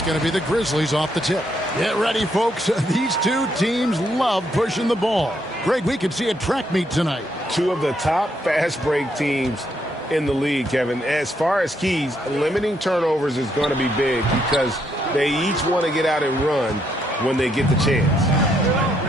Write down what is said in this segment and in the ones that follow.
It's going to be the Grizzlies off the tip. Get ready, folks. These two teams love pushing the ball. Greg, we could see a track meet tonight. Two of the top fast break teams in the league, Kevin. As far as keys, limiting turnovers is going to be big because they each want to get out and run when they get the chance.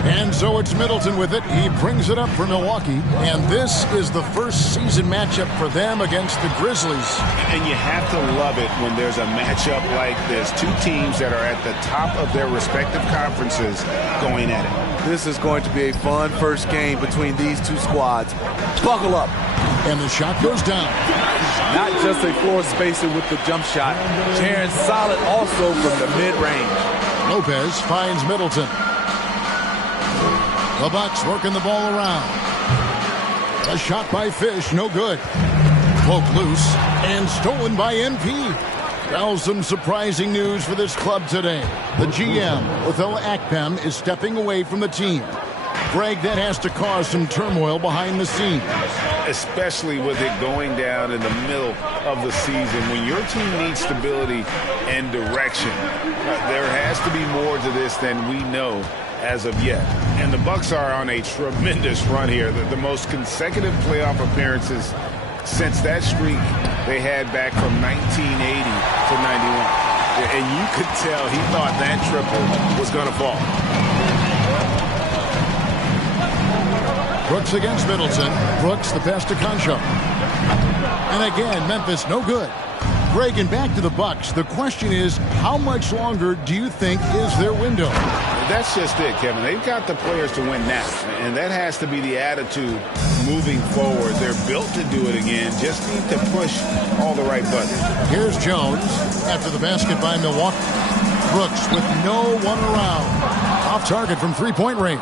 And so it's Middleton with it. He brings it up for Milwaukee. And this is the first season matchup for them against the Grizzlies. And you have to love it when there's a matchup like this. Two teams that are at the top of their respective conferences going at it. This is going to be a fun first game between these two squads. Buckle up. And the shot goes down. Not just a floor spacer with the jump shot. Jaren solid also from the mid-range. Lopez finds Middleton. The Bucks working the ball around. A shot by Fish, no good. Poke loose and stolen by NP. Now some surprising news for this club today. The GM, Othell Akpem, is stepping away from the team. Greg, that has to cause some turmoil behind the scenes. Especially with it going down in the middle of the season. When your team needs stability and direction, there has to be more to this than we know as of yet. And the Bucks are on a tremendous run here. The most consecutive playoff appearances since that streak they had back from 1980 to 91. And you could tell he thought that triple was going to fall. Brooks against Middleton. Brooks the pass to Concho. And again, Memphis no good. Greg, and back to the Bucks. The question is, how much longer do you think is their window? That's just it, Kevin. They've got the players to win now, and that has to be the attitude moving forward. They're built to do it again. Just need to push all the right buttons. Here's Jones after the basket by Milwaukee. Brooks with no one around. Off target from three-point range.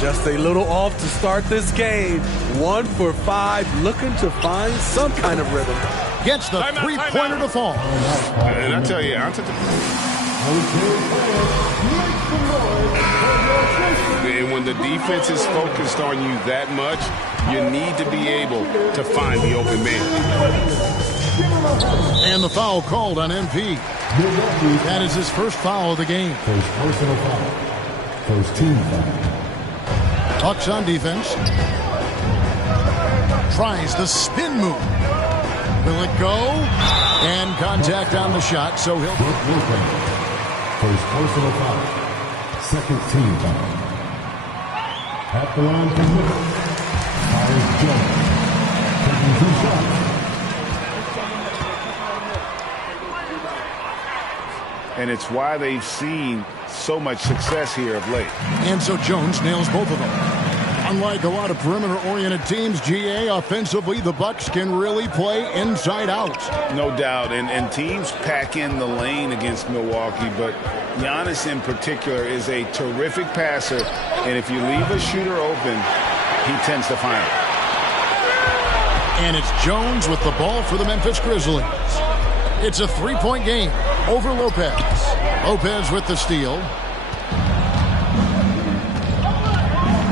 Just a little off to start this game. 1 for 5, looking to find some kind of rhythm. Gets the three-pointer to fall. And I tell you, and when the defense is focused on you that much, you need to be able to find the open man. And the foul called on MP. That is his first foul of the game. First personal foul. First team foul. Bucks on defense. Tries the spin move. Will it go? And contact on the shot, so he'll... First personal foul. Second team foul. At the line for Middle. Myers Jones. Taking 2 shots. And it's why they've seen so much success here of late. And so Jones nails both of them. Unlike a lot of perimeter-oriented teams, GA, offensively, the Bucks can really play inside out. No doubt, and teams pack in the lane against Milwaukee, but Giannis in particular is a terrific passer, and if you leave a shooter open, he tends to find it. And it's Jones with the ball for the Memphis Grizzlies. It's a three-point game over Lopez. Lopez with the steal.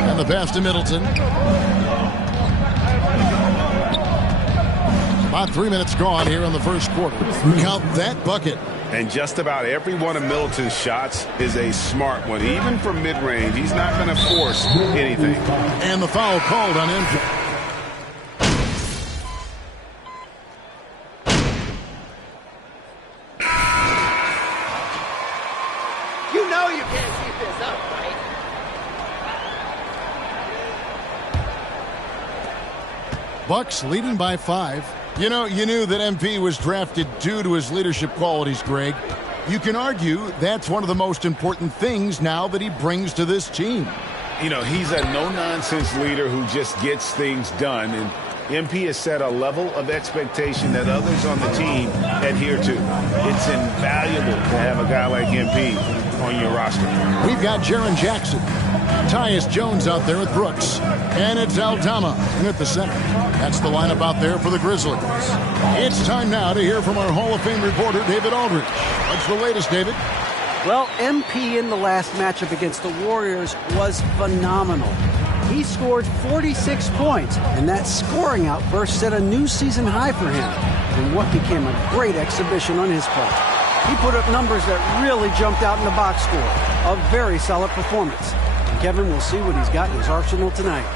And the pass to Middleton. About 3 minutes gone here in the first quarter. Count that bucket. And just about every one of Middleton's shots is a smart one. Even from mid-range, he's not going to force anything. And the foul called on him. You know you can't keep this up, right? Bucks leading by 5. You know, you knew that MP was drafted due to his leadership qualities, Greg. You can argue that's one of the most important things now that he brings to this team. You know, he's a no-nonsense leader who just gets things done, and MP has set a level of expectation that others on the team adhere to. It's invaluable to have a guy like MP on your roster. We've got Jaren Jackson. Tyus Jones out there with Brooks. And it's Aldama at the center. That's the lineup out there for the Grizzlies. It's time now to hear from our Hall of Fame reporter, David Aldridge. What's the latest, David? Well, MP in the last matchup against the Warriors was phenomenal. He scored 46 points, and that scoring outburst set a new season high for him in what became a great exhibition on his part. He put up numbers that really jumped out in the box score. A very solid performance. And Kevin, will see what he's got in his arsenal tonight.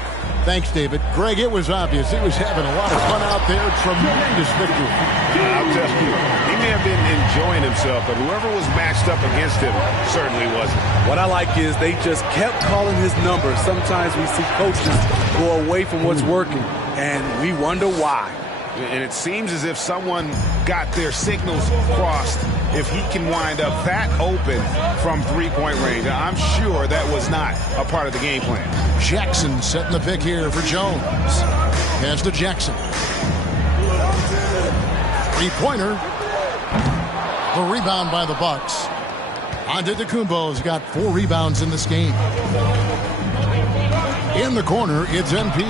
Thanks, David. Greg, it was obvious. He was having a lot of fun out there. Tremendous victory. I'll tell you, he may have been enjoying himself, but whoever was matched up against him certainly wasn't. What I like is they just kept calling his number. Sometimes we see coaches go away from what's working, and we wonder why. And it seems as if someone got their signals crossed if he can wind up that open from three-point range. I'm sure that was not a part of the game plan. Jackson setting the pick here for Jones. Pass to Jackson. Three-pointer. The rebound by the Bucks. Antetokounmpo's got 4 rebounds in this game. In the corner, it's MP.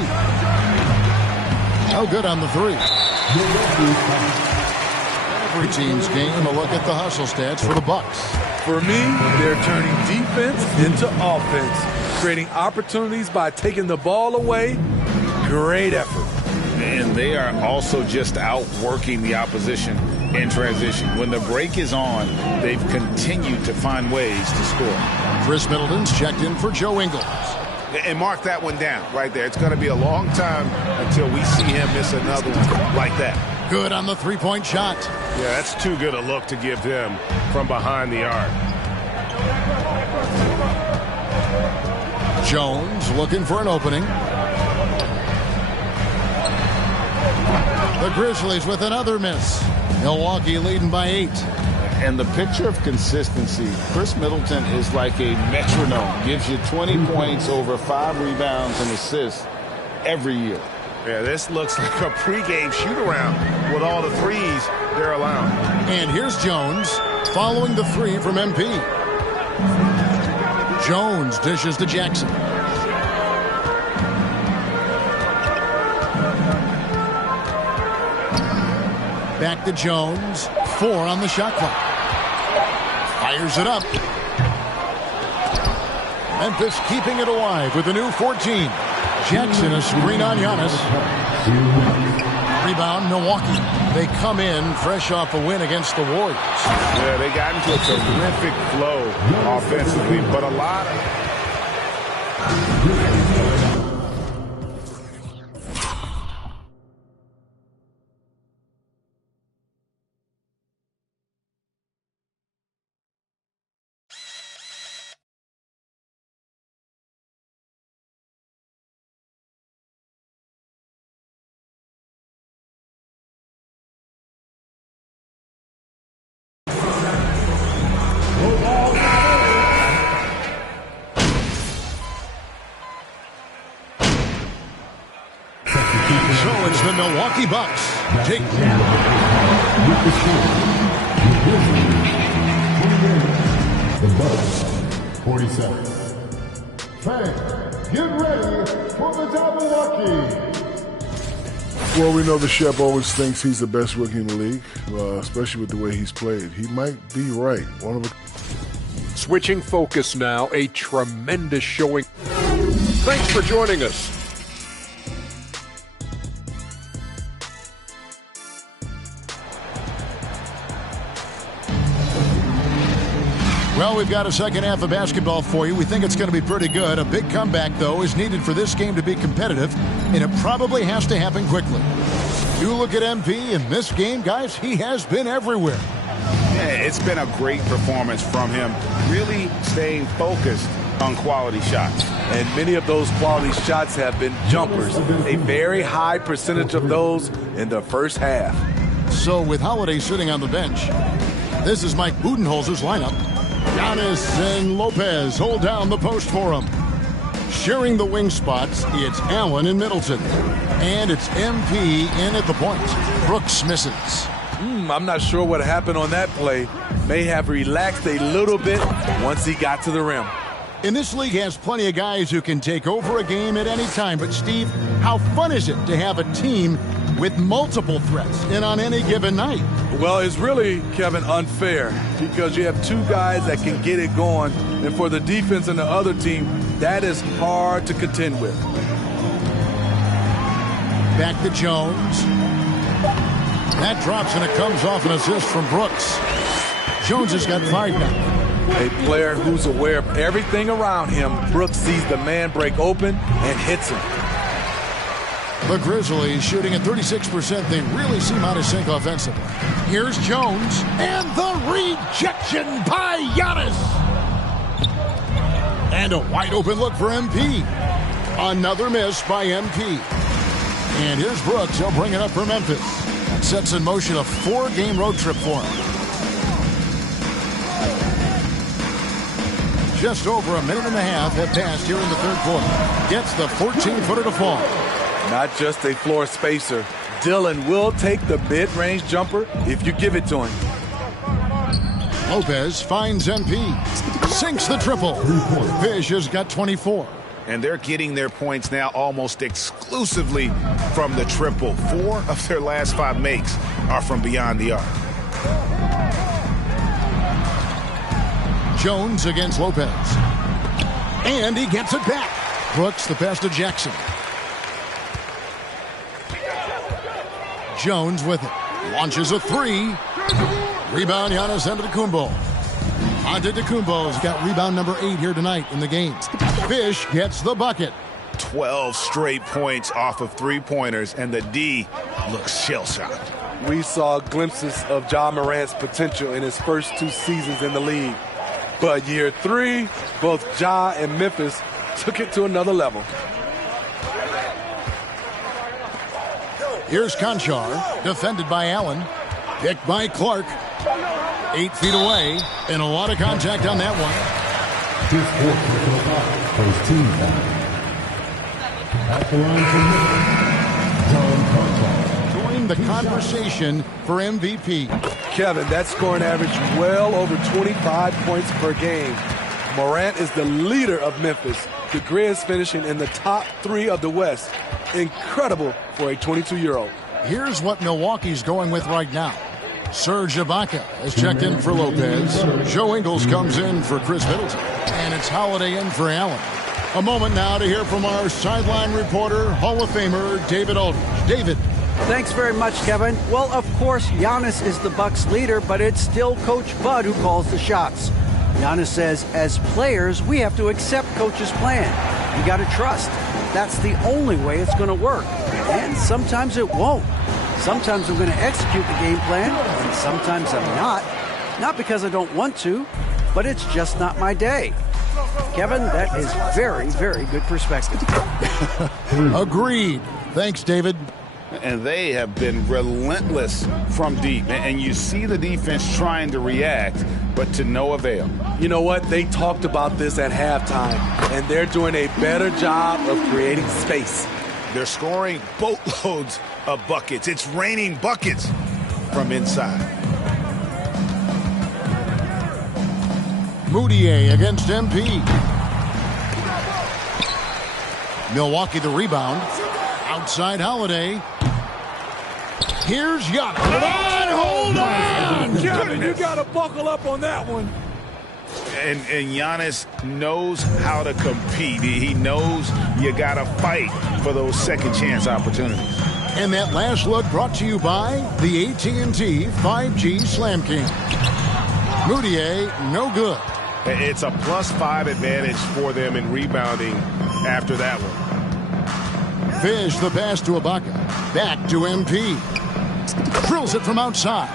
No good on the three. Every team's game, a look at the hustle stats for the Bucks. For me, they're turning defense into offense, creating opportunities by taking the ball away. Great effort. And they are also just outworking the opposition in transition. When the break is on, they've continued to find ways to score. Chris Middleton's checked in for Joe Ingles. And mark that one down right there. It's going to be a long time until we see him miss another one like that. Good on the three-point shot. Yeah, that's too good a look to give them from behind the arc. Jones looking for an opening. The Grizzlies with another miss. Milwaukee leading by 8. And the picture of consistency, Chris Middleton is like a metronome. Gives you 20 points, over 5 rebounds and assists every year. Yeah, this looks like a pregame shoot-around with all the threes they're allowing. And here's Jones following the 3 from MP. Jones dishes to Jackson. Back to Jones. 4 on the shot clock. Fires it up. Memphis keeping it alive with a new 14. Jackson a screen on Giannis. Rebound Milwaukee. They come in fresh off a win against the Warriors. Yeah, they got into a terrific flow offensively, but a lot of... So it's the Milwaukee Bucks. Take the Bucks, 47. Fans, get ready for the Jabberwocky. Well, we know that Shep always thinks he's the best rookie in the league, especially with the way he's played. He might be right. Switching focus now, a tremendous showing. Thanks for joining us. Well, we've got a second half of basketball for you. We think it's going to be pretty good. A big comeback, though, is needed for this game to be competitive, and it probably has to happen quickly. You look at MP in this game, guys, he has been everywhere. Yeah, it's been a great performance from him, really staying focused on quality shots. And many of those quality shots have been jumpers. A very high percentage of those in the first half. So with Holiday sitting on the bench, this is Mike Budenholzer's lineup. Giannis and Lopez hold down the post for him. Sharing the wing spots, it's Allen and Middleton. And it's MP in at the point. Brooks misses. I'm not sure what happened on that play. May have relaxed a little bit once he got to the rim. And this league has plenty of guys who can take over a game at any time. But, Steve, how fun is it to have a team with multiple threats in on any given night? Well, it's really, Kevin, unfair because you have 2 guys that can get it going. And for the defense and the other team, that is hard to contend with. Back to Jones. That drops and it comes off an assist from Brooks. Jones has got 5 now. A player who's aware of everything around him. Brooks sees the man break open and hits him. The Grizzlies shooting at 36%. They really seem out of sync offensively. Here's Jones, and the rejection by Giannis. And a wide open look for MP. Another miss by MP. And here's Brooks. He'll bring it up for Memphis. That sets in motion a 4-game road trip for him. Just over a minute and a half have passed here in the third quarter. Gets the 14-footer to fall. Not just a floor spacer. Dillon will take the mid-range jumper if you give it to him. Lopez finds MP. Sinks the triple. Fish has got 24. And they're getting their points now almost exclusively from the triple. 4 of their last 5 makes are from beyond the arc. Jones against Lopez. And he gets it back. Brooks the pass to Jackson. Jones with it. Launches a 3. Rebound Giannis Antetokounmpo. Antetokounmpo's got rebound number 8 here tonight in the game. Fish gets the bucket. 12 straight points off of 3-pointers, and the D looks shell-shocked. We saw glimpses of Ja Morant's potential in his first 2 seasons in the league. But year 3, both Ja and Memphis took it to another level. Here's Conchar, defended by Allen. Picked by Clark. 8 feet away, and a lot of contact on that one. His fourth for his team foul. At the line for John Conchar. Join the conversation for MVP. Kevin, that scoring average well over 25 points per game. Morant is the leader of Memphis. The Grizz finishing in the top 3 of the West. Incredible for a 22-year-old. Here's what Milwaukee's going with right now. Serge Ibaka has checked in for Lopez. Joe Ingles comes in for Chris Middleton. And it's Holiday in for Allen. A moment now to hear from our sideline reporter, Hall of Famer David Aldridge. David. Thanks very much, Kevin. Well, of course, Giannis is the Bucks leader, but it's still Coach Bud who calls the shots. Giannis says, as players, we have to accept Coach's plan. You got to trust. That's the only way it's going to work. And sometimes it won't. Sometimes I'm going to execute the game plan, and sometimes I'm not. Not because I don't want to, but it's just not my day. Kevin, that is very, very good perspective. Agreed. Thanks, David. And they have been relentless from deep. And you see the defense trying to react, but to no avail. You know what? They talked about this at halftime, and they're doing a better job of creating space. They're scoring boatloads of buckets. It's raining buckets from inside. Moutier against MP. Milwaukee the rebound. Outside Holiday. Here's Giannis. Hold on! Kevin, you got to buckle up on that one. And Giannis knows how to compete. He knows you got to fight for those second chance opportunities. And that last look brought to you by the AT&T 5G Slam King. Moutier, no good. It's a +5 advantage for them in rebounding after that one. Fish the pass to Ibaka. Back to MP. Drills it from outside.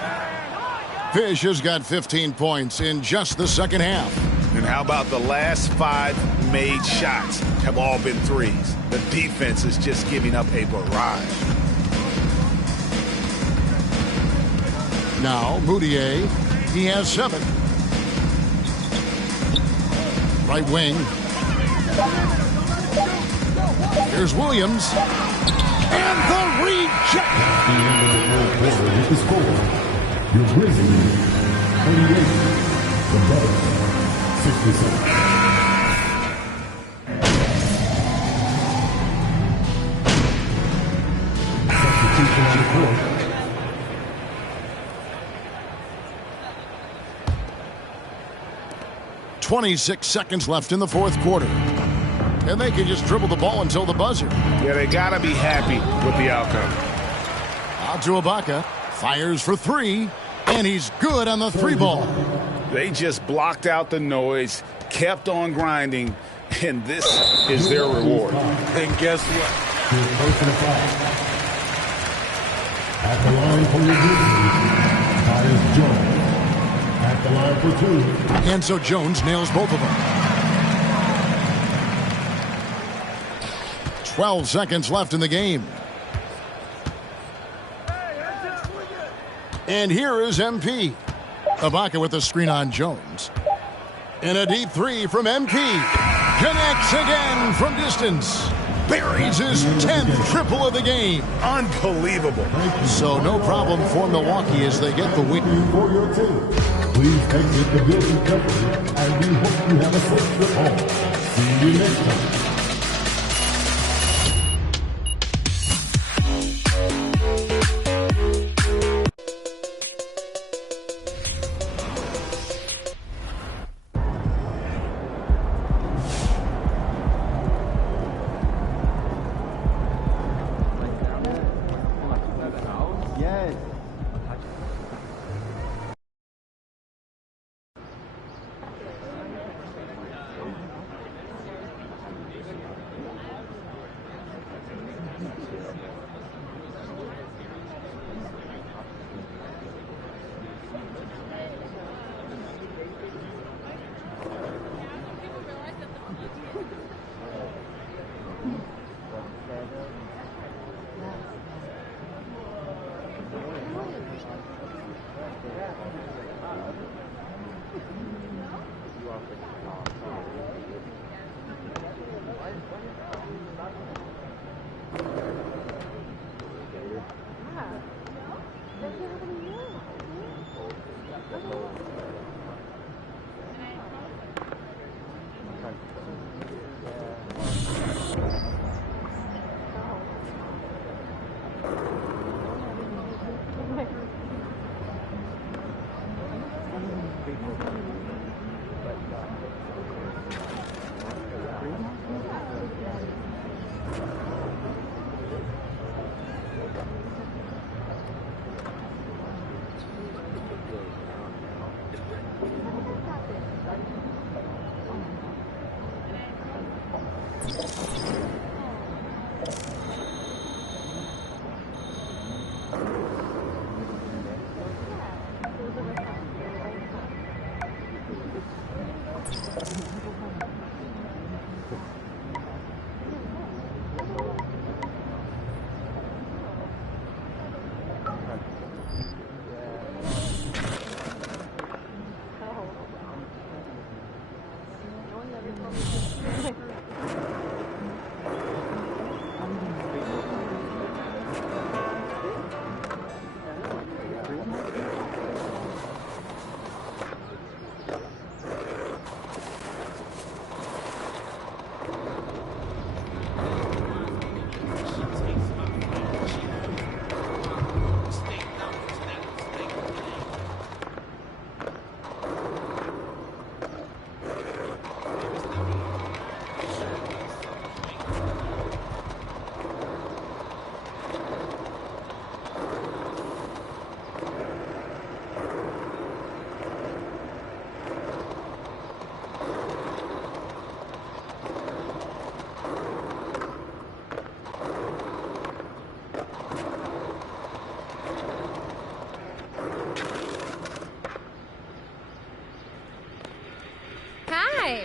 Fish has got 15 points in just the second half. And how about the last 5 made shots have all been threes? The defense is just giving up a barrage. Now, Moutier, he has 7. Right wing. Here's Williams. And the reject. At the end of the fourth quarter, with the score, your Grizzlies 28, the Bucks 67. Substitution on the court. .26 seconds left in the fourth quarter. And they can just dribble the ball until the buzzer. Yeah, they got to be happy with the outcome. Out to Ibaka. Fires for 3. And he's good on the 3 ball. They just blocked out the noise, kept on grinding, and this is their reward. And guess what? At the line for your Tyus Jones. At the line for 2. And so Jones nails both of them. 12 seconds left in the game. And here is MP. Ibaka with the screen on Jones. And a deep three from MP. Connects again from distance. Buries his 10th triple of the game. Unbelievable. So no problem for Milwaukee as they get the win. For your team, please exit the building carefully, and we hope you have a safe trip home. See you next time.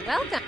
Welcome.